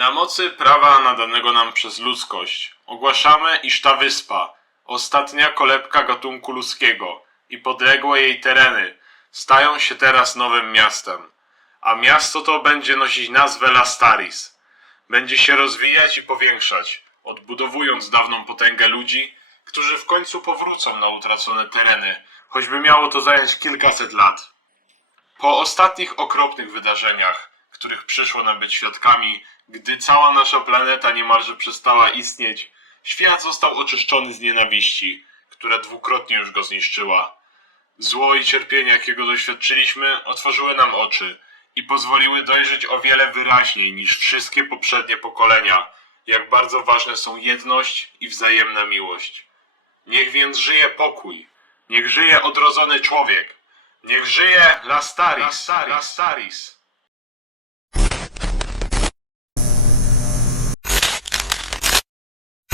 Na mocy prawa nadanego nam przez ludzkość ogłaszamy, iż ta wyspa, ostatnia kolebka gatunku ludzkiego i podległe jej tereny stają się teraz nowym miastem. A miasto to będzie nosić nazwę Lastaris. Będzie się rozwijać i powiększać, odbudowując dawną potęgę ludzi, którzy w końcu powrócą na utracone tereny, choćby miało to zająć kilkaset lat. Po ostatnich okropnych wydarzeniach, których przyszło nam być świadkami, gdy cała nasza planeta niemalże przestała istnieć, świat został oczyszczony z nienawiści, która dwukrotnie już go zniszczyła. Zło i cierpienie, jakiego doświadczyliśmy, otworzyły nam oczy i pozwoliły dojrzeć o wiele wyraźniej niż wszystkie poprzednie pokolenia, jak bardzo ważne są jedność i wzajemna miłość. Niech więc żyje pokój, niech żyje odrodzony człowiek, niech żyje Lastaris, Lastaris. Lastaris.